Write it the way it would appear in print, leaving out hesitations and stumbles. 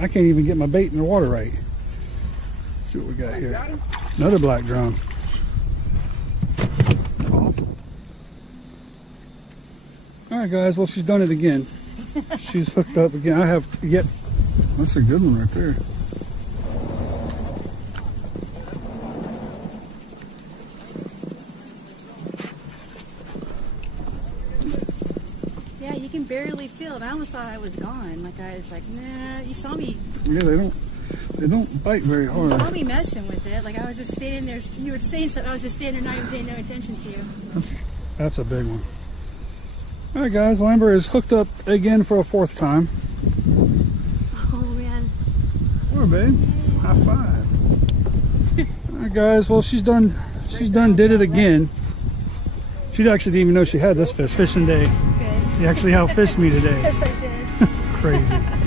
I can't even get my bait in the water right. Let's see what we got here. Another black drum. Awesome. All right, guys. Well, she's done it again. She's hooked up again. I have yet. That's a good one right there. Yeah, you can barely feel it. I almost thought I was gone. Like I was like, nah. You saw me. Yeah, they don't bite very hard. You saw me messing with it. Like I was just standing there. You were saying something. I was just standing there, not even paying no attention to you. That's a big one. All right, guys. Well, Amber is hooked up again for a 4th time. Oh man. Poor babe. High five. All right, guys. Well, she's done. Did it again. She actually didn't even know she had this fish. Fishing day. Good. You actually outfished me today. Yes, I did. That's crazy.